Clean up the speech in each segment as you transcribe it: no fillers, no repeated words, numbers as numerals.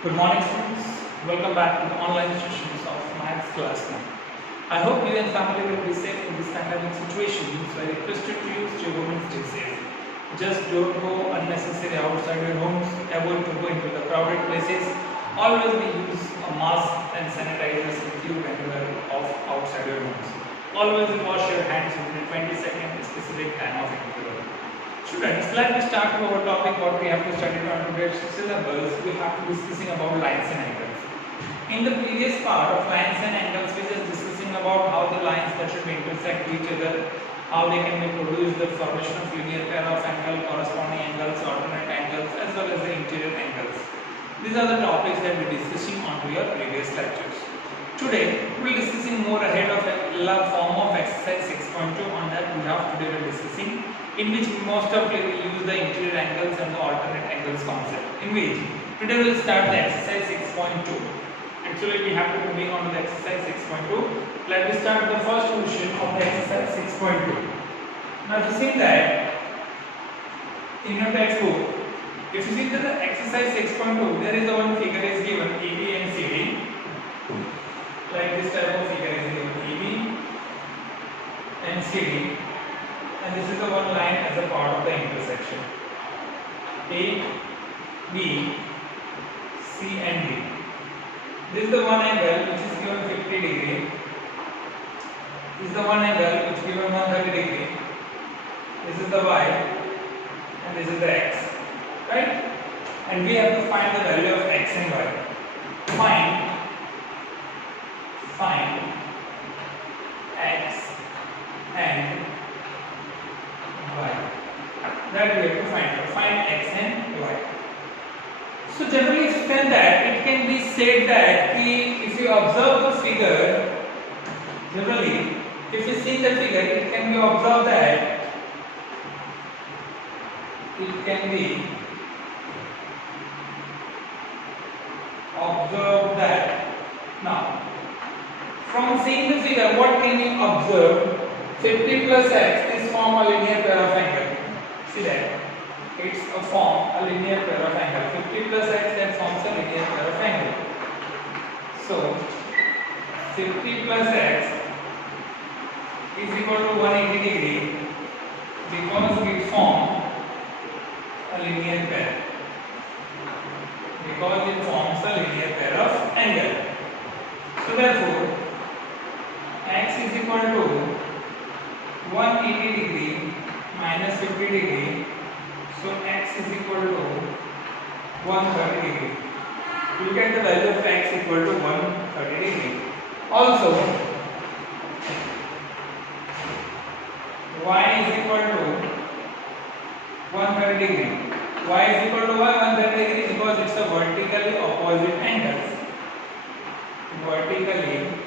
Good morning, students. Welcome back to the online sessions of Maths class now. I hope you and family will be safe in this pandemic situation. So I request you to use your home and stay safe. Just don't go unnecessary outside your homes. Avoid to go into the crowded places. Always be use a mask and sanitizers with you when you are off outside your homes. Always wash your hands within 20 seconds specific time of interval. Students, let me start with our topic what we have to study on today's syllabus. We have to discussing about lines and angles. In the previous part of lines and angles, we just discussing about how the lines that should intersect each other, how they can be produced, the formation of linear pair of angle, corresponding angles, alternate angles, as well as the interior angles. These are the topics that we discussing on to your previous lectures. Today, we will discussing more ahead of a form of exercise 6.2. On that we have today we discussing, in which most of we will use the interior angles and the alternate angles concept. In which today we will start the exercise 6.2. Actually, we have to moving on to the exercise 6.2. Let me start the first question of the exercise 6.2. Now, if you see that in your textbook, if you see that the exercise 6.2, there is a one figure is given AB and CD. Like this type of figure is given AB and CD, and this is the one line as a part of the intersection A, B, C and D. This is the one angle which is given 50 degree. This is the one angle which is given 130 degree. This is the Y and this is the X, right? And we have to find the value of X and Y. Find X and Y. That we have to find X and Y. So generally explain that it can be said that if you observe the figure, generally if you see the figure, it can be observed that now from seeing the figure, what can you observe? 50 plus X is form a linear pair of angle. See that? It's a form a linear pair of angle. 50 plus X that forms a linear pair of angle. So 50 plus X is equal to 180 degree because we form a linear pair. Because it forms a linear pair of angle. So therefore, X is equal to 180 degree minus 50 degree. So X is equal to 130 degree. You get the value of X equal to 130 degree. Also, Y is equal to 130 degree. Y is equal to 130 degree because it's a vertically opposite angles. Vertically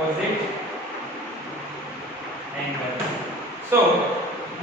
opposite angle. So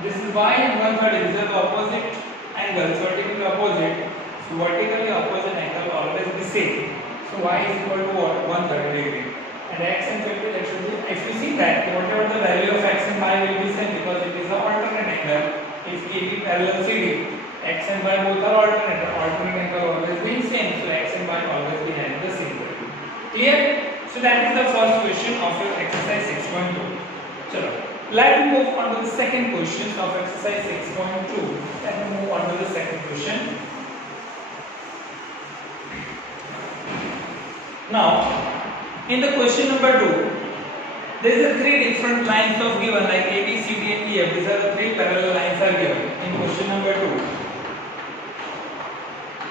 this is Y and 130. These are the opposite angles, vertically opposite. So vertically opposite angle always be same. So Y is equal to what? 130 degree. And X and 50, that should be, if you see that whatever the value of X and Y will be same because it is an alternate angle. If AB parallel CD, X and Y both are alternate angle always being same. So X and Y always be having the same value. Clear? So that is the first question of your exercise 6.2. Chalo. Let me move on to the second question of exercise 6.2. Let me move on to the second question. Now, in the question number 2, there is a three different lines of given like A, B, C, D and E, F. These are the three parallel lines are given in question number 2.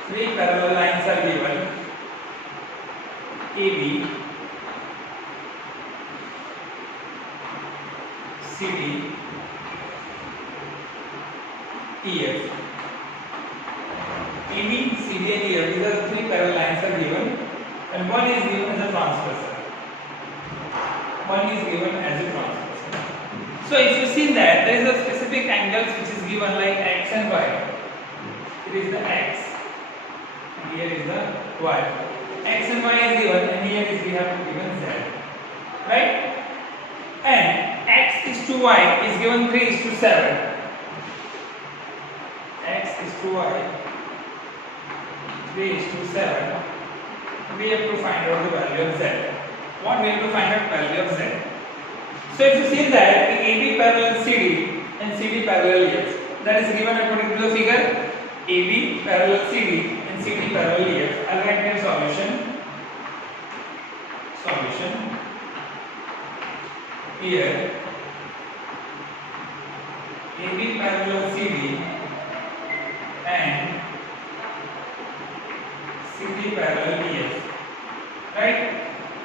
Three parallel lines are given AB, CD, EF. AB, CD and EF, these are the three parallel lines are given and one is given as a transversal. So if you see that there is a specific angles which is given like X and Y. It is the X and here is the Y. X and Y is given and here is we have to given Z. Right? And X is to Y is given 3:7. is to y 3:7, we have to find out the value of z. What we have to find out value of z? So if you see that the AB parallel CD and CD parallel EF, that is given according to the figure. AB parallel CD and CD parallel EF. I'll write my solution. Here AB parallel CD and CD parallel EF, right?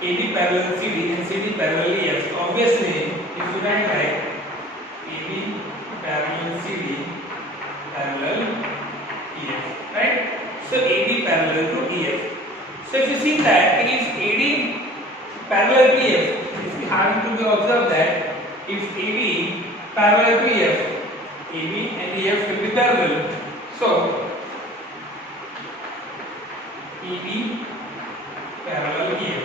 AB parallel CD and CD parallel EF. Obviously, if you write like AB parallel CD parallel EF, right? So AB parallel to EF. So if you see that if AD parallel to EF, if we have to be observed that if AB parallel to EF, AB and EF will be parallel. So AB parallel EF,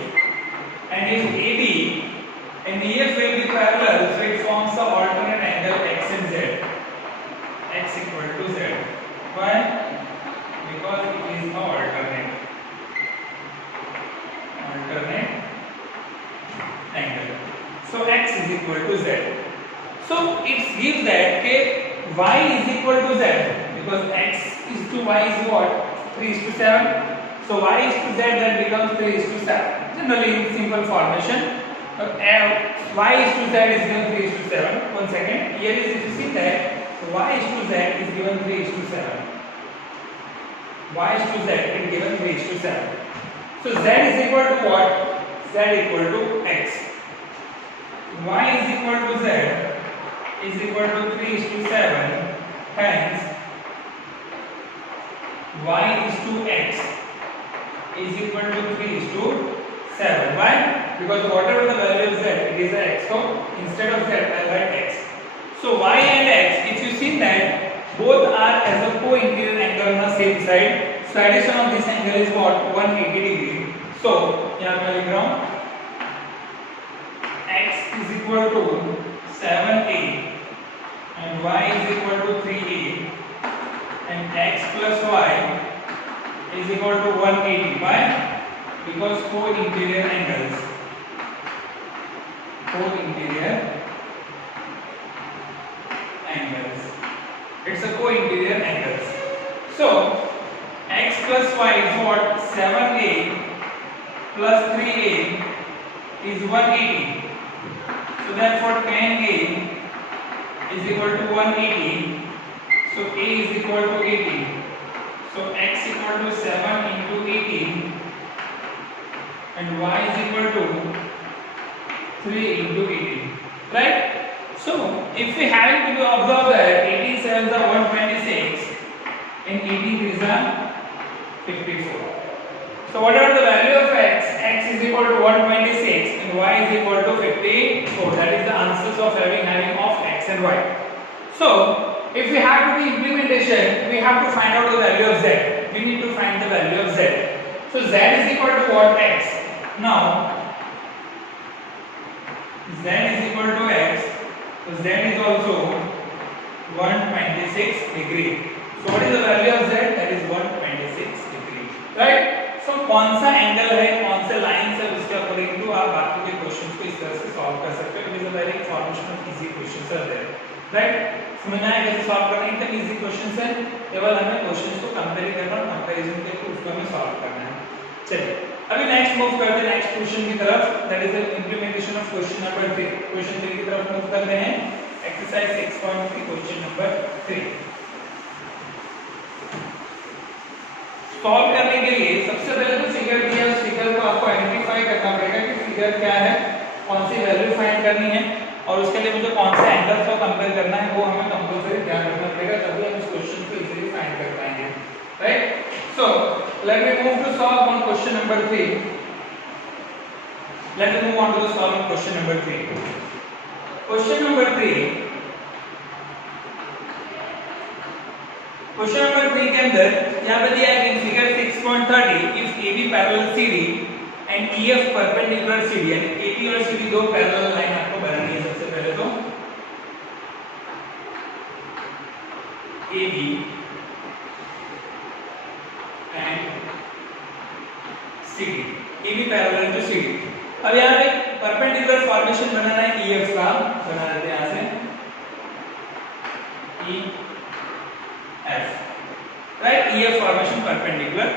and if AD and EF will be parallel, so it forms the alternate angle x and z, x equal to z. Why? Because it is the alternate angle. So x is equal to z. So it gives that y is equal to z, because x is to y is what? 3:7. So y is to z, that becomes 3:7. Generally in simple formation, y is to z is given 3:7. 1 second. Here is, if you see that y is to z is given 3:7. Y is to z is given 3:7. So z is equal to what? Z equal to x. Y is equal to z is equal to 3:7. Hence y is to x is equal to 3:7. Why? Because whatever the value of z, it is x. So instead of z, I write x. So y and x, if you see that both are as a co-interior angle on the same side, so addition of this angle is what? 180 degree. So यहाँ पे लिख रहा हूँ x is equal to 7a and y is equal to 3a and x plus y is equal to 180. Why? Because co-interior angles. It's a co-interior angles. So x plus y is what? 7a plus 3a is 180. So therefore tan a is equal to 180. So a is equal to 80. So x equal to 7 into 80 and y is equal to 3 into 80. Right? So if we have to observe that 18 sevens are 126 and 18 threes are 54. So whatever the value of x is equal to 126 and y is equal to 54. That is the answers of having of x and y. So if we have to do implementation, we have to find out the value of z. We need to find the value of z. So z is equal to what? X. Now z is equal to x. So z is also 126 degree. So what is the value of z? That is 126 degree. Right? So कौन सा angle है, कौन से line है, उसके according to आप बाकी के क्वेश्चंस को इस तरह से सॉल्व कर सकते हो. It is a very formation of easy questions are there. Right? समझ में आया कैसे सॉल्व करना है? एकदम इजी क्वेश्चंस है, केवल हमें क्वेश्चंस को कंपेयर करना और कंपैरिजन करके उसको हमें सॉल्व करना है. चलिए अभी नेक्स्ट मूव करते हैं नेक्स्ट क्वेश्चन की तरफ. That is the implementation of question number 3. Question 3 की तरफ मूव करते हैं. Exercise 6.3 question number 3. सॉल्व करने के लिए सबसे पहले तो फिगर दिया है, उस फिगर को आपको आइडेंटिफाई करना पड़ेगा कि फिगर क्या है, कौन सी वैल्यू फाइंड करनी है और उसके लिए मुझे कौन से एंगल्स को कंपेयर करना है, वो हमें कंपल्सरी ध्यान रखना पड़ेगा, तभी हम इस क्वेश्चन को इजीली फाइंड कर पाएंगे. Right? So let me move to solve on question number 3. Let me move on to the solving question number 3. Question number 3 question number 3 के अंदर यहाँ पे दिया है कि figure 6.30 if AB parallel CD and EF perpendicular CD, यानी AB और CD दो पैरेलल लाइन आपको बनानी है. सबसे पहले तो AB CD, AB parallel to CD। अब यहाँ पे परपेंडिकुलर फॉर्मेशन बनाना है EF का, बना देते हैं यहाँ से EF, right, EF formation perpendicular.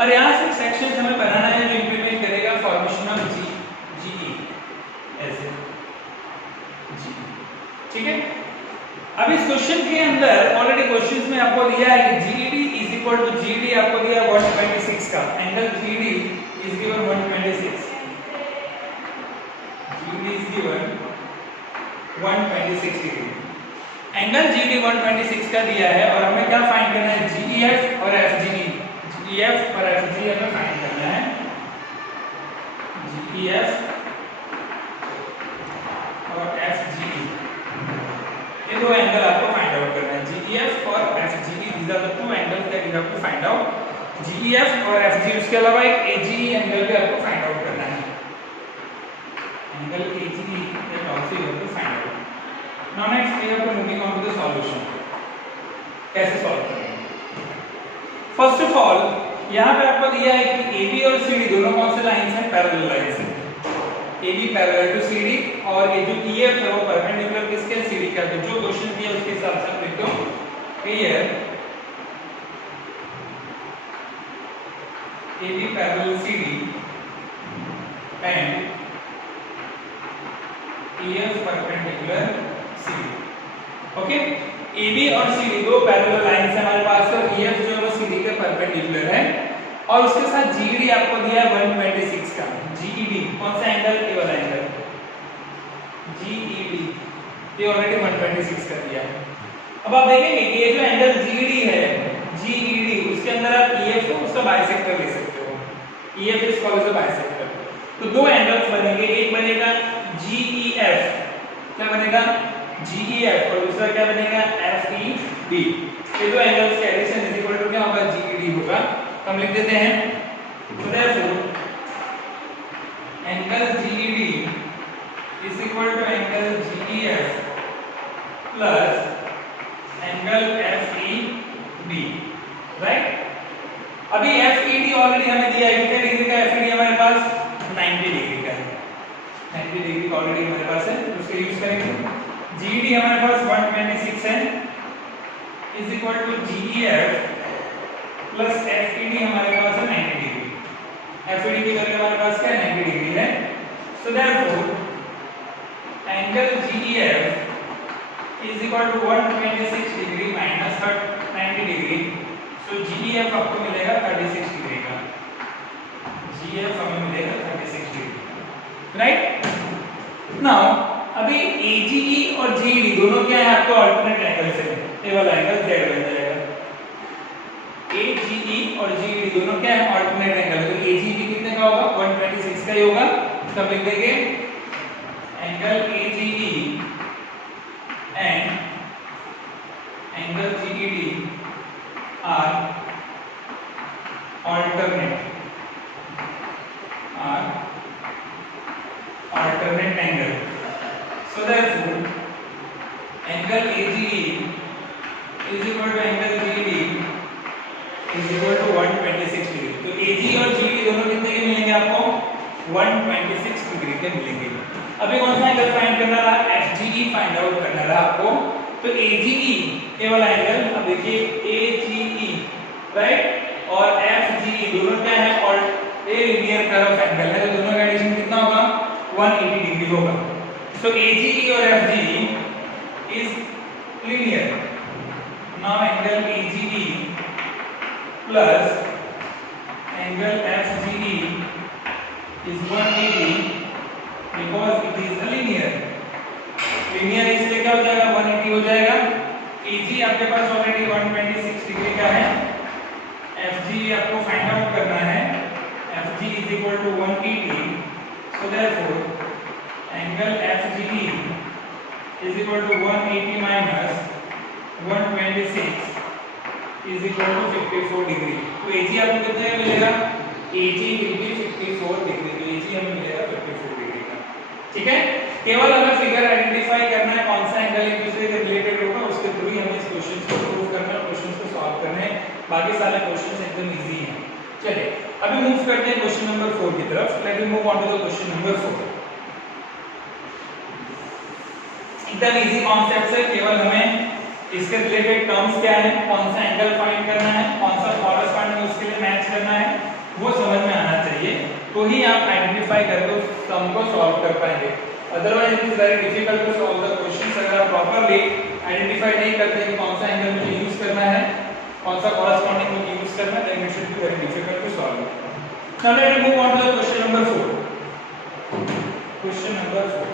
और यहाँ से सेक्शन हमें बनाना है जो इंप्लीमेंट करेगा फॉर्मेशन ऑफ GE ऐसे G, ठीक है। अब इस क्वेश्चन के अंदर ऑलरेडी क्वेश्चंस में आपको दिया है कि GED is equal to GED आपको दिया 126 का, angle GED is given 126, GED is given 126 degree, angle GED 126 का दिया है और हमें क्या फाइंड करना है, GEF और FGE, GEF और FGE हमें फाइंड करना है, GEF और FGE, ये दो एंगल आपको फाइंड आउट करना है, GEF और FGE, these are the two angles that you have to find out, GEF और FGE। उसके अलावा एक AGE एंगल भी आपको फाइंड आउट करना है, angle AGE that also you have to find out। Now next we have to moving on to the solution, कैसे solve करेंगे। फर्स्ट ऑफ ऑल यहाँ पे आपको दिया है कि AB और CD दोनों कौन से लाइंस हैं, पैरेलल लाइंस हैं, AB पैरेलल टू CD, और ये जो EF है वो परपेंडिकुलर किसके, CD का। तो जो क्वेश्चन दिया उसके हिसाब से आप लिखते हो here AB parallel CD and EF perpendicular CD, okay. AB और CD दो पैरेलल लाइंस है हमारे पास, और EF जो है वो CD के परपेंडिकुलर है, और उसके साथ GED आपको दिया है 126 का, GED कौन सा एंगल, ये वाला एंगल GED, ये ऑलरेडी 126 कर दिया है। अब आप देखेंगे कि ये जो एंगल GED है, GED उसके अंदर आप EF को उसका बाइसेक्टर ले सकते हो, EF is called as a bisector. तो दो एंगल्स बनेंगे, एक बनेगा GEF, क्या बनेगा GEF, और दूसरा क्या बनेगा FEB। ये दो एंगल्स का एडिशन इज इक्वल टू क्या होगा, GED होगा। हम लिख देते हैं, so therefore angle GED is equal to angle GEF plus angle FEB, right. अभी FED ऑलरेडी हमें दिया है, कितने डिग्री का FED हमारे पास, 90 डिग्री का है, 90 डिग्री का ऑलरेडी हमारे पास है, तो उसको यूज करेंगे। GED हमारे पास 126 है, is equal to GEF plus FED हमारे पास है 90 डिग्री, FED की वैल्यू हमारे पास क्या है, 90 डिग्री है। सो therefore angle GEF is equal to 126 degree minus 90 degree, so GEF आपको मिलेगा 36 डिग्री का, GEF हमें मिलेगा 36 डिग्री, राइट। नाउ अभी AGE और GED दोनों क्या है, आपको अल्टरनेट एंगल्स है, ये वाला एंगल Z बन जाएगा, AGE और GED दोनों क्या है, अल्टरनेट एंगल। तो AGE कितने का होगा, 126 का ही होगा, तब लिख देंगे angle AGE and angle GED are alternate angle. So therefore angle AGE is equal to angle GED is equal to 126 degree. तो AGE और GED दोनों कितने के मिलेंगे आपको, 126 डिग्री के मिलेंगे। अभी कौन सा एंगल फाइंड करना रहा, FGE फाइंड आउट करना रहा आपको। तो AGE ये वाला एंगल, अब देखिए AGE राइट और FGE दोनों क्या है, और ये लीनियर कर्व एंगल है, तो दोनों का एडिशन कितना होगा, 180 डिग्री होगा। सो AGE और FGE is linear. Now angle AGE plus angle FGE is 180 because it is a linear। linear इसलिए क्या हो जाएगा, 180 हो जाएगा। AG आपके पास ऑलरेडी 126 डिग्री का है, FGE आपको फाइंड आउट करना है, FG is equal to 180, so therefore angle FGE is equal to 180 minus 126 is equal to 54 degree. तो AG आपको कितने का मिलेगा, AG will be 54 डिग्री, तो AG हमें मिलेगा 54 डिग्री का, ठीक है। केवल हमें फिगर आइडेंटिफाई करना है कौन सा एंगल एक दूसरे के रिलेटेड होगा, उसके थ्रू ही हमें इस क्वेश्चन को प्रूव करना है, क्वेश्चन को सॉल्व करना है। बाकी सारे क्वेश्चंस एकदम इजी हैं। चलिए अभी मूव मूव करते हैं क्वेश्चन नंबर 4 की तरफ। Let me move on to the question number 4। एकदम इजी कॉन्सेप्ट है, केवल हमें इसके रिलेटेड टर्म्स क्या है, कौन सा एंगल फाइंड करना है, कौन सा कॉरस्पॉंडिंग उसके लिए मैच करना है, वो समझ में आना चाहिए, तो ही आप आइडेंटिफाई करके उस सम को सॉल्व कर पाएंगे। Otherwise it is very difficult to solve the questions. अगर आप प्रॉपर्ली आइडेंटिफाई नहीं करते कि कौन सा एंगल मुझे यूज करना है, कौन सा कॉरस्पॉंडिंग मुझे यूज करना है, then it should be very difficult to solve. Now let us move on to the question number 4। Question number 4।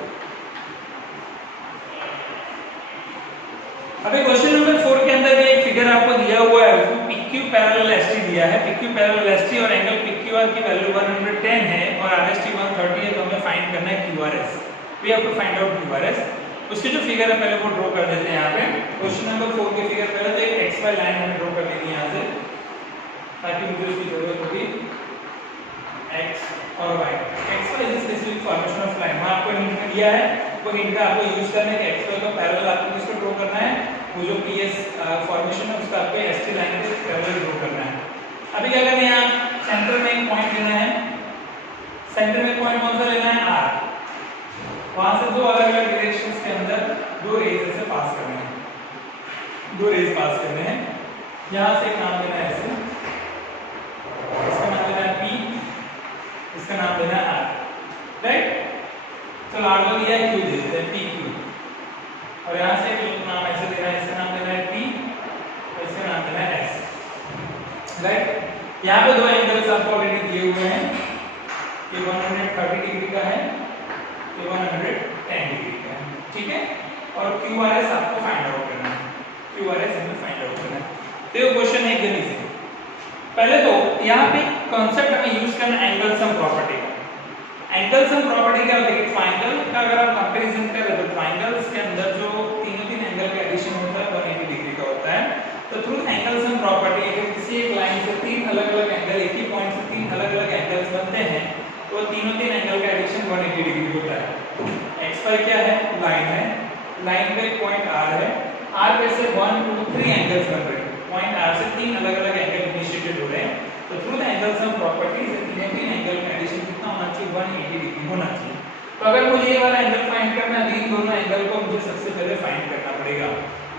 अभी क्वेश्चन नंबर 4 के अंदर एक फिगर आपको दिया हुआ है, उसको PQ पैरेलल ST दिया है। PQ पैरेलल ST और एंगल PQR की वैल्यू 110 है और RST 130 है, तो हमें फाइंड करना है QRS। We have to find out QRS। उसकी जो फिगर है पहले वो ड्रॉ कर देते हैं यहाँ पे। क्वेश्चन नंबर 4 की फिगर पहले तो एक XY लाइन हमें ड्रॉ कर लेनी है यहाँ से, ताकि मुझे उसकी जरूरत होगी X और Y। XY is specific formation of line. वहां आपको हिंट दिया है, वो हिंट का आपको यूज करना है कि XY को पैरेलल आपको किसको ड्रॉ करना है, वो जो PS फॉर्मेशन है उसका आपको ST लाइन के पैरेलल ड्रॉ करना है। अभी क्या करना है, आप सेंटर में एक पॉइंट लेना है। सेंटर में पॉइंट कौन सा लेना है, R। वहां से दो अलग-अलग डायरेक्शंस के अंदर दो रेज से पास करने हैं, दो रेज पास करने हैं। यहां से एक नाम लेना है ऐसे, इसका नाम लेना है P, इसका नाम लेना है R, राइट। चलो R को लिया है, Q दे देते हैं, PQ। और यहां से एक नाम ऐसे देना है, इसका नाम देना है P और इसका नाम देना है S, राइट। यहां पे दो एंगल्स आपको ऑलरेडी दिए हुए हैं, ये 130 डिग्री का है, ये 110 डिग्री का है, ठीक है। और QRS आपको फाइंड आउट करना है, QRS हमें फाइंड आउट करना है। तो ये क्वेश्चन है एकदम इजी। पहले तो यहाँ पे कॉन्सेप्ट हमें यूज करना है एंगल सम प्रॉपर्टी का। एंगल सम प्रॉपर्टी क्या होती है, ट्रायंगल का अगर आप कंपैरिजन करें तो ट्रायंगल्स के अंदर जो तीन एंगल का एडिशन होता है 180 डिग्री का होता है। तो थ्रू एंगल सम प्रॉपर्टी अगर किसी एक लाइन से तीन अलग-अलग एंगल, एक ही पॉइंट से तीन अलग-अलग एंगल्स बनते हैं, तो तीन एंगल का एडिशन 180 डिग्री होता है। XY क्या है, लाइन है, लाइन पे पॉइंट R है, R पे से 1 2 3 एंगल्स बन रहे हैं, पॉइंट R से तीन अलग-अलग एंगल इनिशिएटेड हो रहे हैं। तो through the angle sum property से तीन एंगल का एडिशन कितना होना चाहिए, 180 डिग्री होना चाहिए। तो अगर मुझे ये वाला एंगल फाइंड करना है, इन दोनों एंगल को मुझे सबसे पहले फाइंड करना पड़ेगा।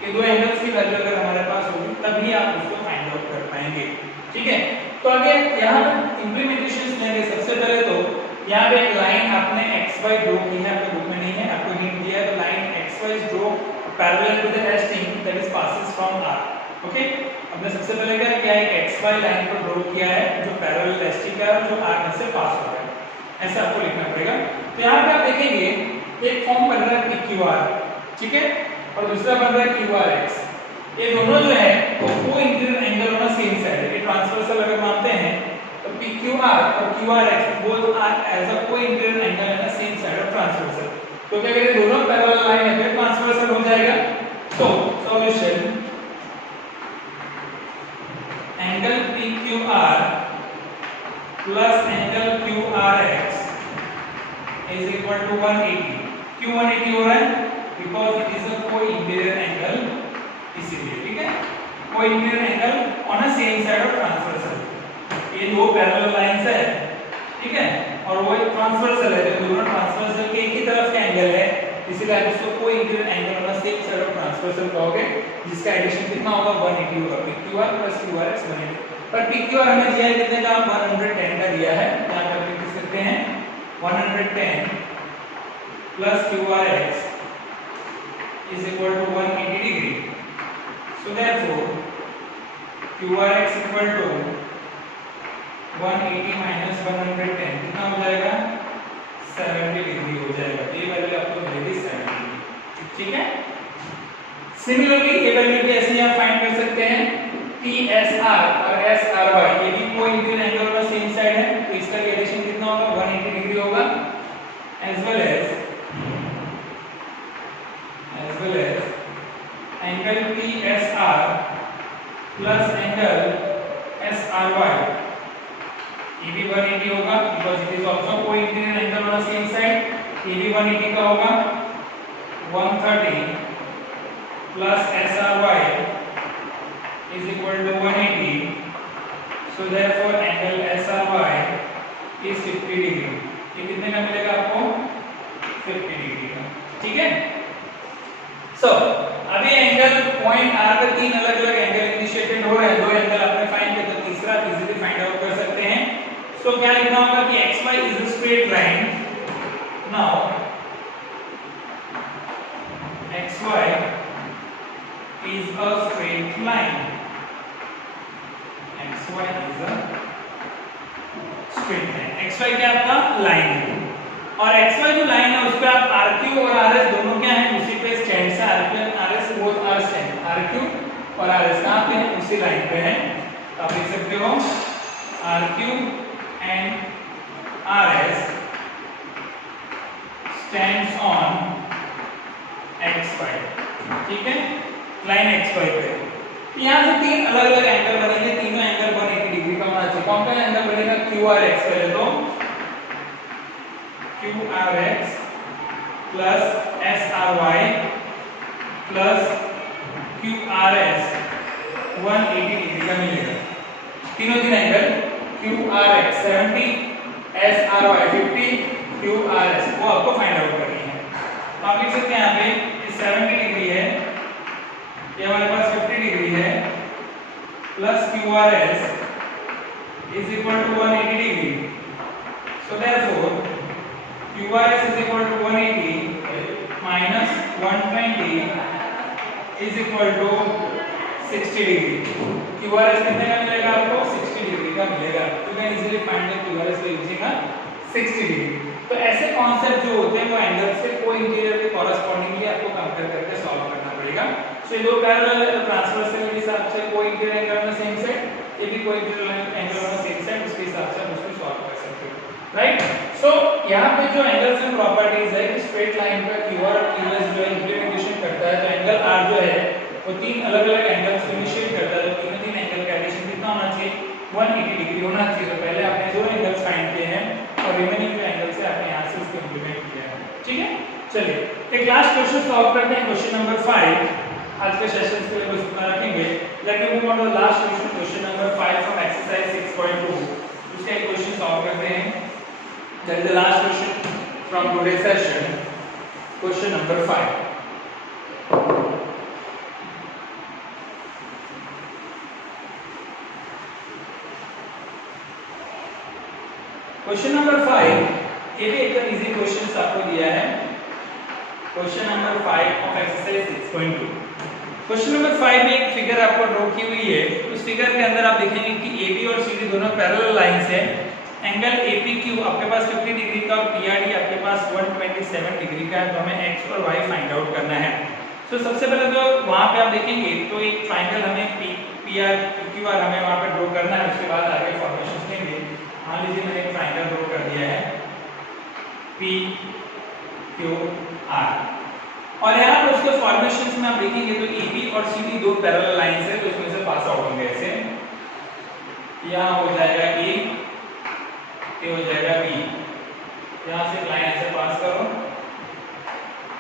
कि दो एंगल्स की वैल्यू अगर हमारे पास होगी तभी आप उसको फाइंड आउट कर पाएंगे, ठीक है। तो आगे यहाँ पर इंप्लीमेंटेशंस लेंगे। सबसे पहले तो यहाँ पे एक लाइन आपने XY ड्रॉ की है, आपके बुक में नहीं है, आपको हिंट दिया है। तो line XY is draw parallel to the ST that is passes from R, okay. हमने सबसे पहले क्या किया है, XY लाइन को ड्रॉ किया है जो पैरेलल ST का है, जो R में से पास हो रहा है, ऐसा आपको लिखना पड़ेगा। तो यहाँ पे आप देखेंगे एक फॉर्म बन रहा है PQR, ठीक है, और दूसरा बन रहा है QRX। ये दोनों जो है वो को-इंक्लिनेट एंगल होना सेम साइड है। ये ट्रांसवर्सल अगर मानते हैं तो PQR और QRX both are as a co-inclinate angle in the same side of transversal. तो क्या अगर ये दोनों पैरेलल लाइन है तो ट्रांसवर्सल हो जाएगा। तो solution angle PQR plus angle QRX is equal to 180। क्यों 180 हो रहा है, because it is a co-interior angle, इसीलिए, ठीक है। Co-interior angle on a same side of transversal. ये दो पैरेलल लाइंस है, ठीक है, और वो एक ट्रांसवर्सल है, तो दोनों ट्रांसवर्सल के एक ही तरफ के एंगल है, इसीलिए आप इसको co-interior angle on a same side of transversal कहोगे, जिसका एडिशन कितना होगा, 180 होगा। PQR plus QRX 180। पर PQR हमें दिया है कितने का, 110 का दिया है। यहां पर लिख सकते हैं 110 plus QRX is equal to 180 degree. So therefore QRX equal to 180 minus 110 कितना हो जाएगा, 70 डिग्री हो जाएगा। ये वैल्यू आपको मिलेगी 70, ठीक है। सिमिलरली ये वैल्यू भी ऐसे आप फाइंड कर सकते हैं। PSR और SRY ये भी को-इंक्लिनेट एंगल का सेम साइड है, तो इसका एडिशन कितना होगा, 180 डिग्री होगा। as well as angle PSR plus angle SRY ये भी 180 होगा, because it is also co-inclinate angle on the same side। ये भी 180 का होगा। 130 plus SRY is equal to 180। so therefore angle SRY is 50 degree. ये कितने का मिलेगा आपको? 50 डिग्री का। ठीक है। सो अभी एंगल पॉइंट आर पर तीन अलग अलग एंगल इनिशिएटेड हो रहे हैं, दो एंगल आपने फाइंड किया, तो तीसरा इजीली फाइंड आउट कर सकते हैं। सो क्या लिखना होगा कि xy is a straight line. Now xy is a straight line. xy is a straight line. xy क्या आपका लाइन है, और xy जो लाइन है उस पे आप rq और rs दोनों क्या है, उसी पे स्टैंड है। rq और rs both are stand, rq और rs कहां पे है? उसी लाइन पे है। तो आप लिख सकते हो rq and rs stands on xy। ठीक है, लाइन xy पे। यहाँ से तीन अलग अलग एंगल बनेंगे, तीनों एंगल 180 डिग्री का होना चाहिए। कौन सा एंगल बनेगा? QRX। पहले तो QRX plus SRY plus QRS 180 degree का मिलेगा। तीनों तीन एंगल QRX 70, SRY 50, QRS वो आपको फाइंड आउट करनी है। तो आप लिख सकते हैं यहाँ पे 70 डिग्री है, ये हमारे पास 50 डिग्री है, plus QRS is equal to 180 degree. So therefore QRS is equal to 180 minus 120 is equal to 60 degree. QRS कितने का मिलेगा आपको? 60 डिग्री का मिलेगा। You can easily find the QRS by using a 60 degree. तो ऐसे कॉन्सेप्ट जो होते हैं वो एंगल से को इंटीरियर के कॉरेस्पॉन्डिंगली आपको कंपेयर करके सॉल्व करना पड़ेगा। सो ये दो पैरेलल ट्रांसवर्सल के हिसाब से को इंटीरियर एंगल में सेम सेट, ये भी को इंटीरियर एंगल में सेम सेट, उसके हिसाब से आप उसको सॉल्व कर सकते हो। राइट। सो यहाँ पे जो एंगल्स एंड प्रॉपर्टीज है कि स्ट्रेट लाइन पर QR और QS जो इंप्लीमेंटेशन करता है, तो एंगल R जो है वो तीन अलग अलग एंगल्स इनिशिएट करता है। तो तीनों तीन एंगल का एडिशन कितना होना चाहिए? 180 डिग्री होना चाहिए। तो पहले आपने दो एंगल्स फाइंड किए हैं और रिमेनिंग जो एंगल्स है आपने यहाँ से उसको इंप्लीमेंट किया है। ठीक है, चलिए एक लास्ट क्वेश्चन सॉल्व करते हैं, क्वेश्चन नंबर 5। आज के सेशन के लिए बस इतना रखेंगे। Let me move on to the last question, question number 5 from exercise 6.2। उसका एक क्वेश्चन सॉल्व करते हैं। That is the last question from today's session, question number 5। Question number 5 ये भी एकदम इजी क्वेश्चंस आपको दिया है। Question number 5 of exercise 6.2। Question number 5 में एक फिगर आपको ड्रॉ की हुई है। उस फिगर के अंदर आप देखेंगे कि AB और CD दोनों पैरेलल लाइंस है। एंगल APQ आपके पास 50 डिग्री का और PRD आपके पास 127 डिग्री का है। तो हमें x और y फाइंड आउट करना है। तो सबसे पहले तो वहां पे आप देखेंगे तो एक ट्रायंगल हमें PQR हमें वहां पे ड्रॉ करना है। उसके बाद आगे फॉर्मेशंस लेंगे। मान लीजिए मैंने एक ट्रायंगल ड्रॉ कर दिया है PQR, और यहाँ पर उसके फॉर्मेशंस में आप देखेंगे तो AB और CD दो पैरेलल लाइंस है, तो इसमें से पास आउट होंगे ऐसे। यहाँ हो जाएगा A, ये हो जाएगा B, यहाँ से लाइन ऐसे पास करो,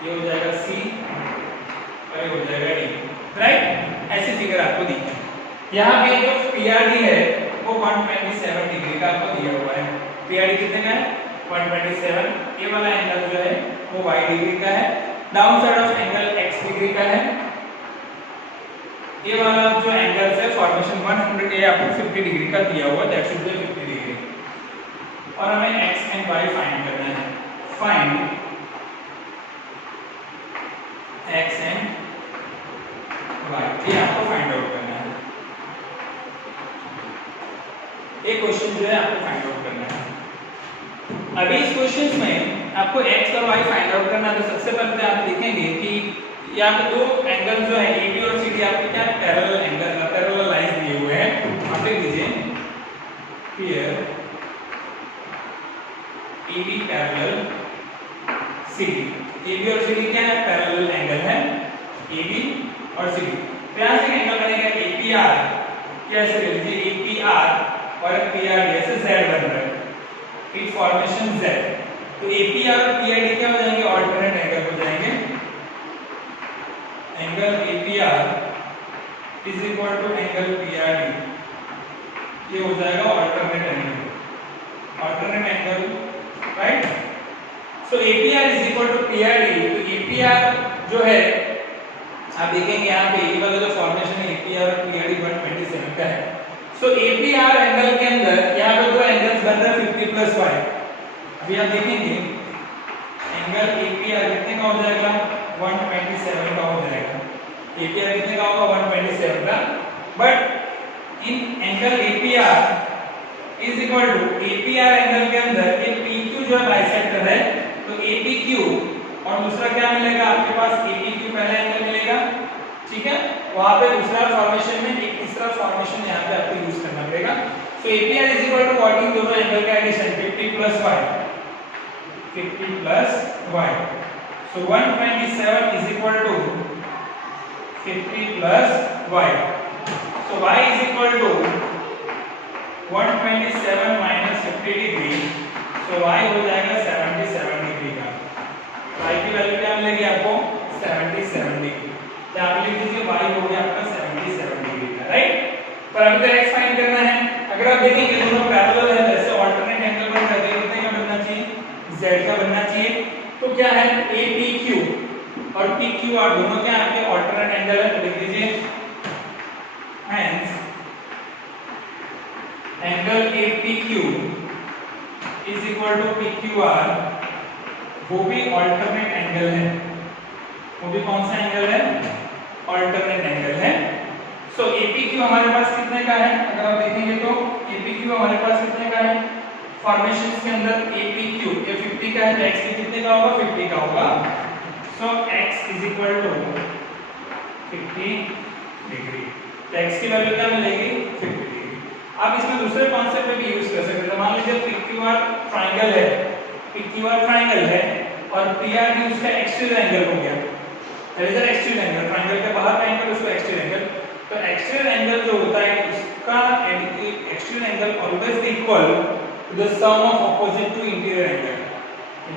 ये हो जाएगा C और ये हो जाएगा D। राइट, ऐसी फिगर आपको दी है। यहाँ पे जो PRD है वो 127 डिग्री का आपको दिया हुआ है। PRD कितने का है? 127। ये वाला एंगल जो है वो y डिग्री का है। Down side of angle x degree का है। ये वाला जो एंगल है फॉर्मेशन 100 ये आपको 50 डिग्री का दिया हुआ, दैट शुड बी 50 डिग्री। और हमें x एंड y फाइंड करना है। फाइंड x एंड y, ये आपको फाइंड आउट करना है। एक क्वेश्चन जो है आपको फाइंड आउट करना है। अभी इस क्वेश्चन में आपको x और y फाइंड आउट करना है। तो सबसे पहले आप देखेंगे कि यहाँ पे दो एंगल जो है AB और CD आपके क्या पैरेलल एंगल पैरेलल लाइंस दिए हुए हैं। आप लिख दीजिए here AB parallel CD। AB और CD क्या है? पैरेलल एंगल है AB और CD। तो यहाँ से एंगल बनेगा APR, कैसे लिख लीजिए APR और PRD ऐसे Z बन रहा है, फिर फॉर्मेशन Z। तो APR और PRD क्या हो जाएंगे? ऑल्टरनेट एंगल हो जाएंगे। Angle APR is equal to angle PRD, ये हो जाएगा alternate angle. alternate angle, right? So APR is equal to PRD. तो APR जो है आप देखेंगे यहाँ पे ये वाला जो फॉर्मेशन है APR और PRD 127 का है। सो APR एंगल के अंदर यहाँ पे दो एंगल्स बन रहे हैं 50 प्लस y। अभी आप देखेंगे एंगल APR कितने का हो जाएगा 127 का हो जाएगा। APR कितने का होगा 127 का, but in angle APR is equal to APR angle के अंदर ये PQ जो है बाइसेक्टर है, तो APQ और दूसरा क्या मिलेगा आपके पास APQ पहला एंगल मिलेगा, ठीक है। वहां पे दूसरा फॉर्मेशन में एक तीसरा फॉर्मेशन यहाँ पे आपको यूज करना पड़ेगा। So APR is equal to what, इन दोनों एंगल का addition 50 plus y, 50 plus y। So 127 is equal to 50 plus y। So y is equal to 127 minus 50 degree, तो y हो जाएगा 77 डिग्री का। y की वैल्यू क्या मिलेगी आपको 77 डिग्री। तो आप लिख दीजिए y हो गया आपका 77 डिग्री का, राइट। पर अभी तो x फाइंड करना है। अगर आप देखेंगे दोनों पैरेलल है, जैसे अल्टरनेट एंगल बन रहा है, कितने का बनना चाहिए z का बनना चाहिए। तो क्या है APQ और PQR दोनों क्या आपके अल्टरनेट एंगल है, तो लिख दीजिए hence angle APQ is equal to PQR, वो भी अल्टरनेट एंगल है। वो भी कौन सा एंगल है, अल्टरनेट एंगल है। सो APQ हमारे पास कितने का है, अगर आप देखेंगे तो APQ हमारे पास कितने का है, फॉर्मेशंस के अंदर APQ ये 50 का है, तो x कितने का होगा 50 का होगा। So x is equal to 50 degree, तो x की वैल्यू क्या मिलेगी 50 डिग्री। आप इसमें दूसरे कॉन्सेप्ट में भी यूज कर सकते हैं। मान लीजिए PQR ट्रायंगल है, PQR ट्रायंगल है और PRD उसका एक्सटीरियर एंगल हो गया, इधर एक्सटीरियर एंगल ट्रायंगल के बाहर का एंगल उसका एक्सटीरियर एंगल। तो एक्सटीरियर एंगल जो होता है उसका exterior angle always equal to the sum of opposite to interior angle.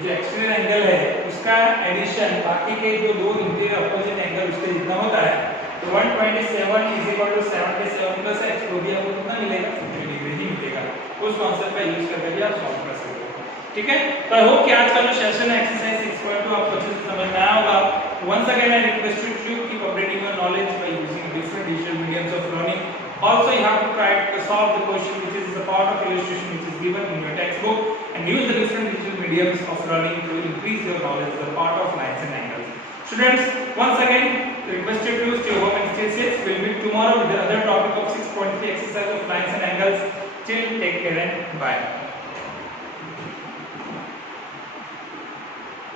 जो एक्सटीरियर एंगल है उसका एडिशन बाकी के जो दो इंटीरियर ऑपोजिट एंगल उसके जितना होता है, तो 127 is equal to 77 plus x को दिया वो कितना मिलेगा 50 डिग्री ही मिलेगा। उस कांसेप्ट का यूज करके भी आप सॉल्व कर सकते हो, ठीक है। तो आई होप कि आज का जो सेशन है एक्सरसाइज 6.2 आपको अच्छे से समझ में आया होगा। Once again I request you keep updating your knowledge by using different digital mediums of learning. Also you have to try to solve the question which is a part of illustration which is given in your textbook and use the different digital mediums of learning to increase your knowledge as a part of lines and angles. Students, once again request you to stay home and stay safe. We'll meet tomorrow with the other topic of 6.3 exercise of lines and angles. Till take care and bye.